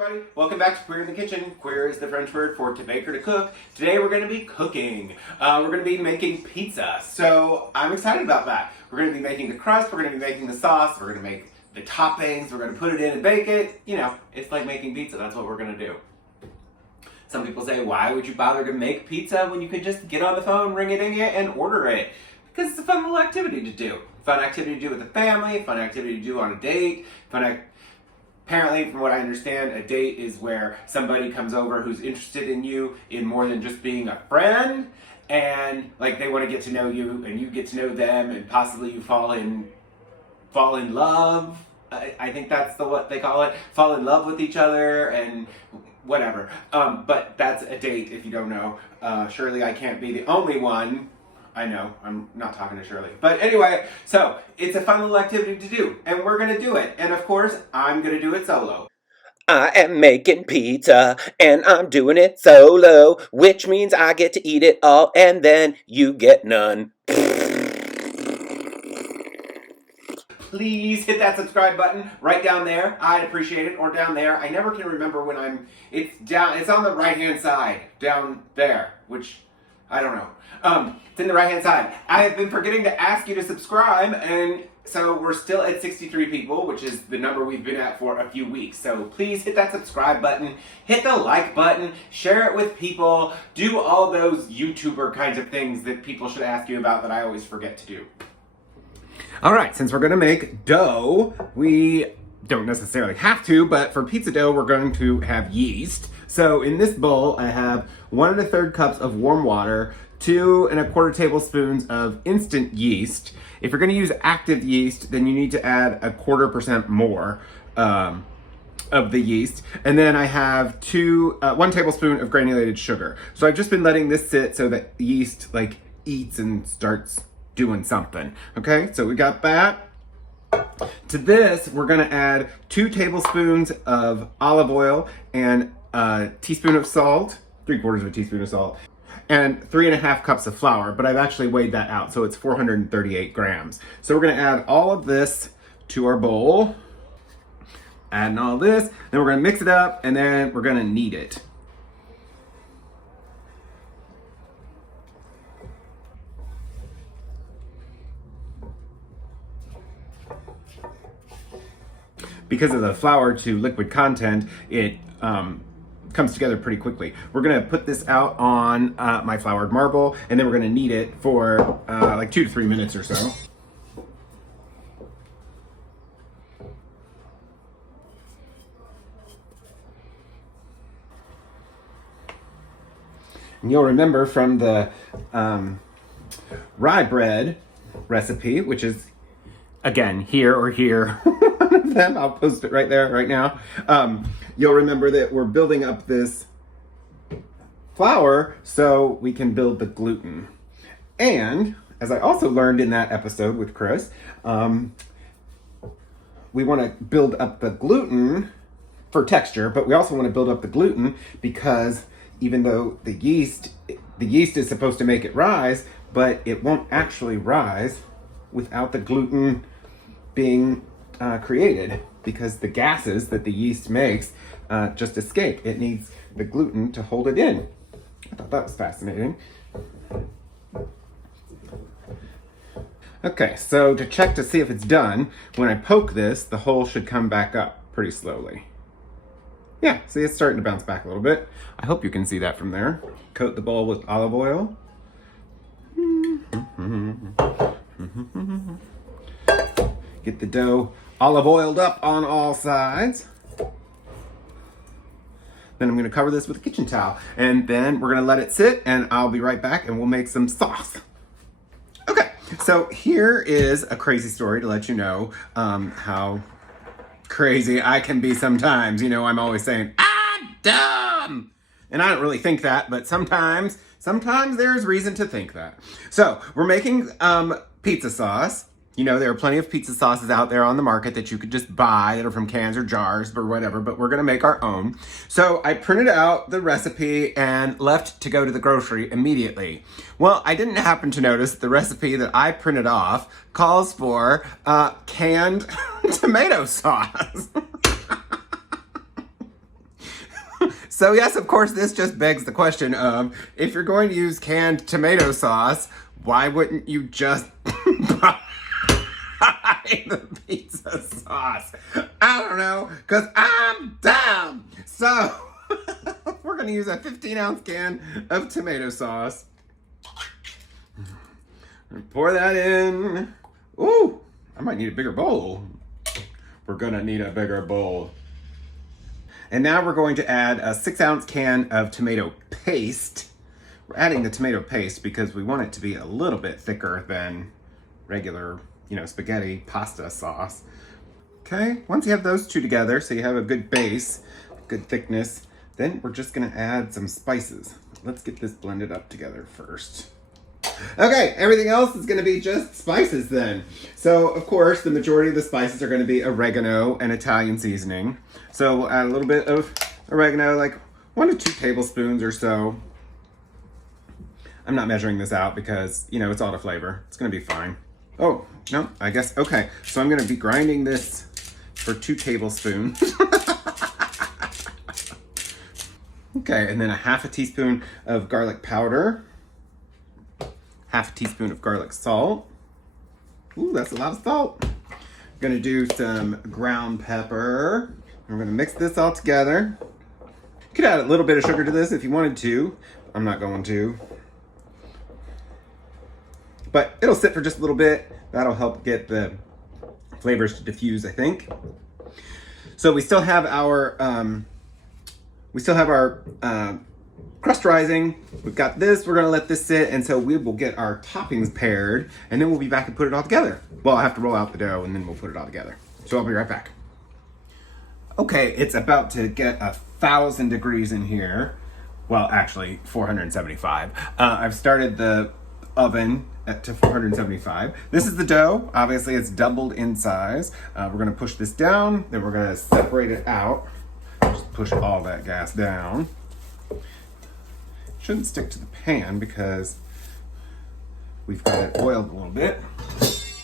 everybody, welcome back to Queer in the Kitchen. Queer is the French word for to bake or to cook. Today we're going to be cooking. We're going to be making pizza, so I'm excited about that. We're going to be making the crust, we're going to be making the sauce, we're going to make the toppings, we're going to put it in and bake it. You know, it's like making pizza, that's what we're going to do. Some people say, why would you bother to make pizza when you could just get on the phone, ring it, and order it? Because it's a fun little activity to do. Fun activity to do with the family, fun activity to do on a date, Apparently, from what I understand, a date is where somebody comes over who's interested in you in more than just being a friend, and like they want to get to know you, and you get to know them, and possibly you fall in love. I think that's what they call it. Fall in love with each other and whatever. But that's a date if you don't know. Surely I can't be the only one. I know, I'm not talking to Shirley. But anyway, so it's a fun little activity to do, and we're going to do it. And of course, I'm going to do it solo. I am making pizza, and I'm doing it solo, which means I get to eat it all, and then you get none. Please hit that subscribe button right down there. I'd appreciate it. Or down there. I never can remember when it's on the right-hand side, down there, which, I don't know. It's in the right-hand side. I have been forgetting to ask you to subscribe, and so we're still at 63 people, which is the number we've been at for a few weeks. So please hit that subscribe button, hit the like button, share it with people, do all those YouTuber kinds of things that people should ask you about that I always forget to do. All right, since we're gonna make dough, we don't necessarily have to, but for pizza dough, we're going to have yeast. So in this bowl, I have 1 1/3 cups of warm water, 2 1/4 tablespoons of instant yeast. If you're gonna use active yeast, then you need to add 1/4% more of the yeast. And then I have 1 tablespoon of granulated sugar. So I've just been letting this sit so that the yeast eats and starts doing something. Okay, so we got that. To this, we're gonna add 2 tablespoons of olive oil and a teaspoon of salt, 3/4 of a teaspoon of salt, and 3 1/2 cups of flour, but I've actually weighed that out, so it's 438 grams. So we're gonna add all of this to our bowl. Adding all this, then we're gonna mix it up, and then we're gonna knead it. Because of the flour to liquid content, it comes together pretty quickly. We're gonna put this out on my floured marble, and then we're gonna knead it for 2 to 3 minutes or so. And you'll remember from the rye bread recipe, which is, again, here or here, one of them, I'll post it right there, right now. You'll remember that we're building up this flour so we can build the gluten. And, as I also learned in that episode with Chris, we want to build up the gluten for texture, but we also want to build up the gluten because even though the yeast is supposed to make it rise, but it won't actually rise without the gluten being created, because the gases that the yeast makes just escape. It needs the gluten to hold it in. I thought that was fascinating. Okay, so to check to see if it's done, when I poke this, the hole should come back up pretty slowly. Yeah, see, it's starting to bounce back a little bit. I hope you can see that from there. Coat the bowl with olive oil. Get the dough olive oiled up on all sides. Then I'm gonna cover this with a kitchen towel, and then we're gonna let it sit, and I'll be right back and we'll make some sauce. Okay, so here is a crazy story to let you know how crazy I can be sometimes. You know, I'm always saying, dumb! And I don't really think that, but sometimes there's reason to think that. So we're making pizza sauce. You know, there are plenty of pizza sauces out there on the market that you could just buy that are from cans or jars or whatever, but we're gonna make our own. So I printed out the recipe and left to go to the grocery immediately. Well, I didn't happen to notice the recipe that I printed off calls for canned tomato sauce. So yes, of course, this just begs the question of, if you're going to use canned tomato sauce, why wouldn't you just buy the pizza sauce? I don't know, because I'm down. So we're going to use a 15-ounce can of tomato sauce. Pour that in. Ooh, I might need a bigger bowl. We're going to need a bigger bowl. And now we're going to add a 6-ounce can of tomato paste. We're adding the tomato paste because we want it to be a little bit thicker than regular, spaghetti pasta sauce. Okay, once you have those two together, so you have a good base, good thickness, then we're just gonna add some spices. Let's get this blended up together first. Okay, everything else is gonna be just spices then. So, of course, the majority of the spices are gonna be oregano and Italian seasoning. So we'll add a little bit of oregano, like 1 to 2 tablespoons or so. I'm not measuring this out because, it's all to flavor. It's gonna be fine. Oh, no, I guess, okay. So I'm gonna be grinding this for 2 tablespoons. Okay, and then a half a teaspoon of garlic powder. Half a teaspoon of garlic salt. Ooh, that's a lot of salt. I'm gonna do some ground pepper. We're gonna mix this all together. You could add a little bit of sugar to this if you wanted to. I'm not going to. But it'll sit for just a little bit. That'll help get the flavors to diffuse, I think. So we still have our crust rising. We've got this. We're gonna let this sit, and so we will get our toppings paired, and then we'll be back and put it all together. Well, I have to roll out the dough, and then we'll put it all together. So I'll be right back. Okay, it's about to get 1,000 degrees in here. Well, actually, 475. I've started the oven to 475. This is the dough. Obviously, it's doubled in size. We're gonna push this down, then we're gonna separate it out. Just push all that gas down. Shouldn't stick to the pan because we've got it oiled a little bit.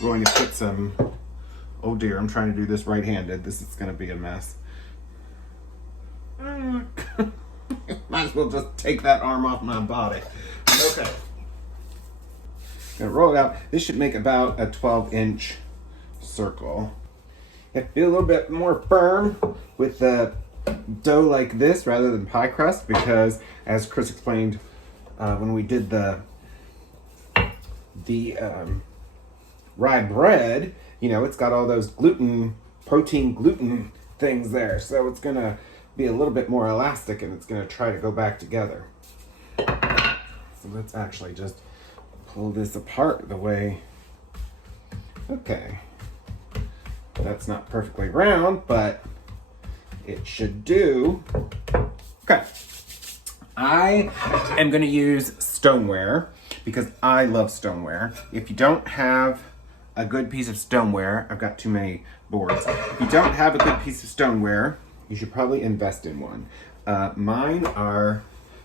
We're going to put some, oh dear, I'm trying to do this right-handed. This is gonna be a mess. Might as well just take that arm off my body. Okay. Gonna roll it out. This should make about a 12-inch circle. You have to be a little bit more firm with the dough like this rather than pie crust because, as Chris explained when we did the rye bread, it's got all those protein gluten things there, so it's gonna be a little bit more elastic and it's gonna try to go back together. So let's actually just pull this apart the way, okay. That's not perfectly round, but it should do. Okay. I am going to use stoneware because I love stoneware. If you don't have a good piece of stoneware, I've got too many boards. If you don't have a good piece of stoneware, you should probably invest in one. Mine are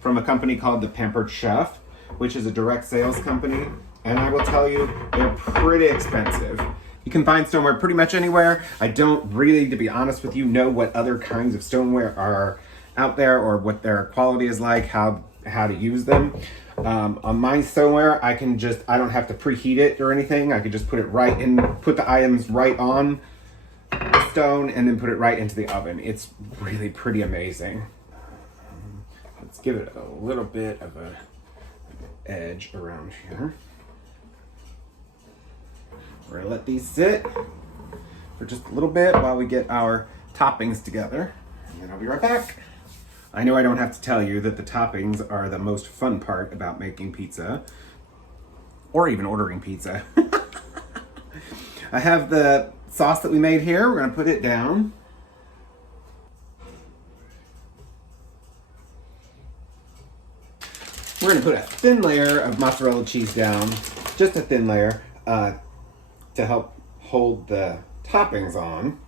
from a company called The Pampered Chef, which is a direct sales company. And I will tell you, they're pretty expensive. You can find stoneware pretty much anywhere. I don't really, to be honest with you, know what other kinds of stoneware are out there or what their quality is like, how to use them. On my stoneware, I don't have to preheat it or anything. I could just put it right in, put the items right on the stone and then put it right into the oven. It's really pretty amazing. Let's give it a little bit of an edge around here. We're gonna let these sit for just a little bit while we get our toppings together, and then I'll be right back. I know I don't have to tell you that the toppings are the most fun part about making pizza, or even ordering pizza. I have the sauce that we made here. We're gonna put it down. We're gonna put a thin layer of mozzarella cheese down, just a thin layer, to help hold the toppings on.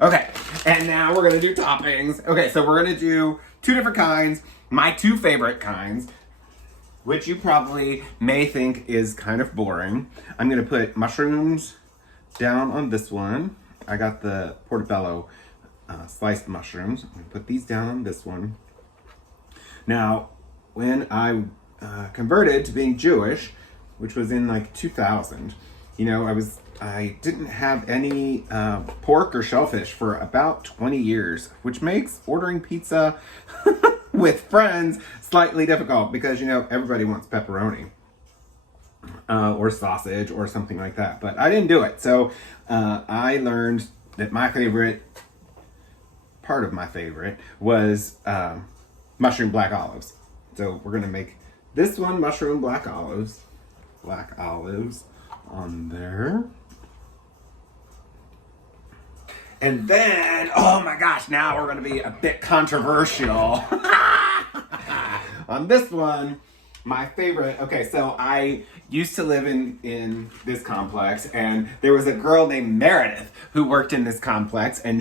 Okay, and now we're gonna do toppings. Okay, so we're gonna do 2 different kinds, my 2 favorite kinds, which you probably may think is kind of boring. I'm gonna put mushrooms down on this one. I got the portobello sliced mushrooms. I'm going to put these down on this one. Now, when I converted to being Jewish, which was in like 2000, you know, I didn't have any pork or shellfish for about 20 years, which makes ordering pizza with friends slightly difficult because, you know, everybody wants pepperoni or sausage or something like that. But I didn't do it. So I learned that part of my favorite was mushroom black olives. So we're going to make this one mushroom black olives. Black olives on there. And then, oh my gosh, now we're going to be a bit controversial. On this one, my favorite, okay, so I used to live in this complex, and there was a girl named Meredith who worked in this complex, and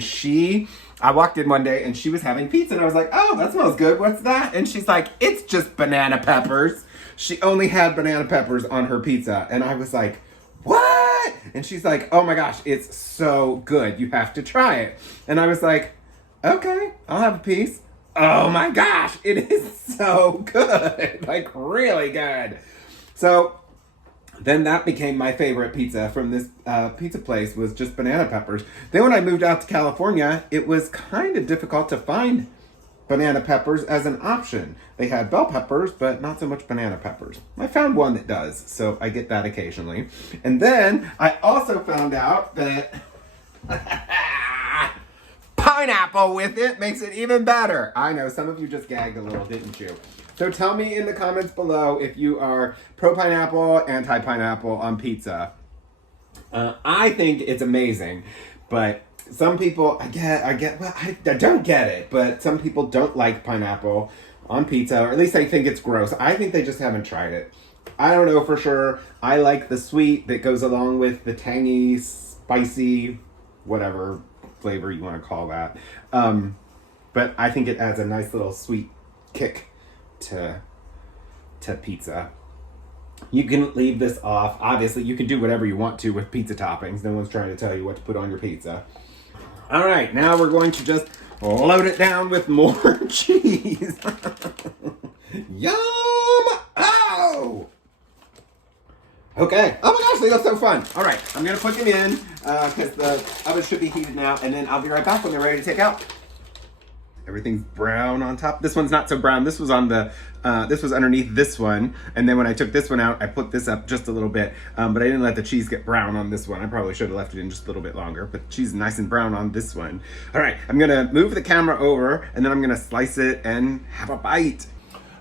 I walked in one day and she was having pizza, and I was like, oh, that smells good, what's that? And she's like, it's just banana peppers. She only had banana peppers on her pizza, and I was like, what? And she's like, oh my gosh, it's so good, you have to try it. And I was like, okay, I'll have a piece. Oh my gosh, it is so good, like really good. So then that became my favorite pizza from this pizza place, was just banana peppers. Then when I moved out to California, it was kind of difficult to find banana peppers as an option. They had bell peppers, but not so much banana peppers. I found one that does, so I get that occasionally. And then I also found out that pineapple with it makes it even better. I know, some of you just gagged a little, didn't you? So tell me in the comments below if you are pro-pineapple, anti-pineapple on pizza. I think it's amazing, but some people, I don't get it, but some people don't like pineapple on pizza, or at least they think it's gross. I think they just haven't tried it. I don't know for sure. I like the sweet that goes along with the tangy, spicy, whatever flavor you want to call that. But I think it adds a nice little sweet kick to pizza. You can leave this off. Obviously, you can do whatever you want to with pizza toppings. No one's trying to tell you what to put on your pizza. All right, now we're going to just load it down with more cheese. Yum! Oh! Okay. Oh my gosh, they look so fun. All right, I'm going to put them in because the oven should be heated now, and then I'll be right back when they're ready to take out. Everything's brown on top. This one's not so brown. This was on the, this was underneath this one. And then when I took this one out, I put this up just a little bit. But I didn't let the cheese get brown on this one. I probably should have left it in just a little bit longer. But cheese is nice and brown on this one. All right, I'm gonna move the camera over, and then I'm gonna slice it and have a bite.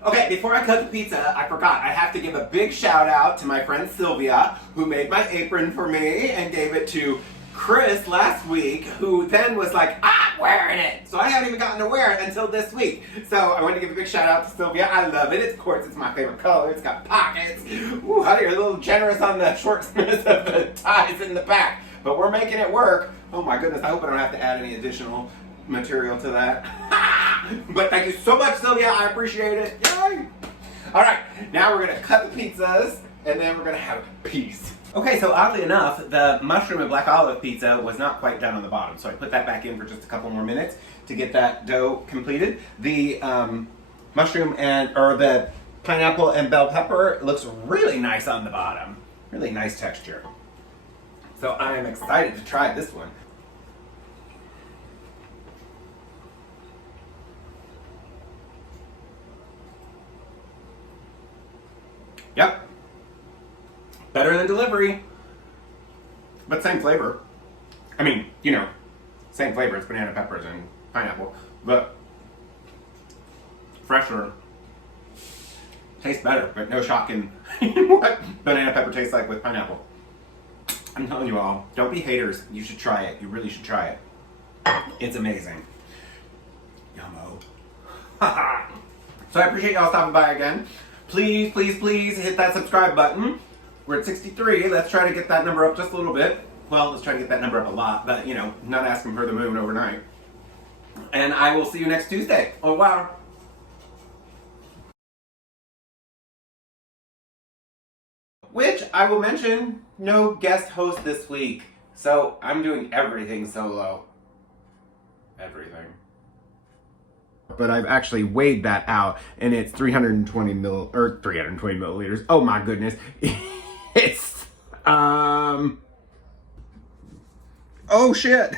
Okay, before I cut the pizza, I forgot. I have to give a big shout out to my friend Sylvia, who made my apron for me and gave it to Chris last week, who then was like, I'm wearing it. So I haven't even gotten to wear it until this week. So I want to give a big shout out to Sylvia. I love it. Of course, it's my favorite color. It's got pockets. Ooh, honey, you're a little generous on the shortness of the ties in the back. But we're making it work. Oh my goodness, I hope I don't have to add any additional material to that. But thank you so much, Sylvia. I appreciate it. Yay! All right, now we're gonna cut the pizzas, and then we're gonna have a piece. Okay, so oddly enough, the mushroom and black olive pizza was not quite done on the bottom, so I put that back in for just a couple more minutes to get that dough completed. The mushroom or the pineapple and bell pepper looks really nice on the bottom. Really nice texture. So I am excited to try this one. Yep. Better than delivery, but same flavor. I mean, you know, same flavor. It's banana peppers and pineapple, but fresher. Tastes better, but no shock in what banana pepper tastes like with pineapple. I'm telling you all, don't be haters. You should try it. You really should try it. It's amazing. Yummo. So I appreciate y'all stopping by again. Please, please, please hit that subscribe button. We're at 63. Let's try to get that number up just a little bit. Well, let's try to get that number up a lot, but you know, not asking for the moon overnight. And I will see you next Tuesday. Oh, wow. Which I will mention, no guest host this week. So I'm doing everything solo. everything. But I've actually weighed that out, and it's 320 milliliters. Oh my goodness. It's, oh shit.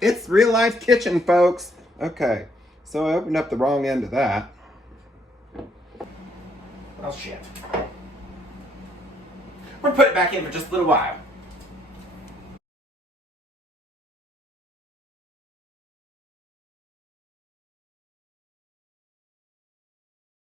It's real life kitchen, folks. Okay, so I opened up the wrong end of that. Well, shit. We'll put it back in for just a little while.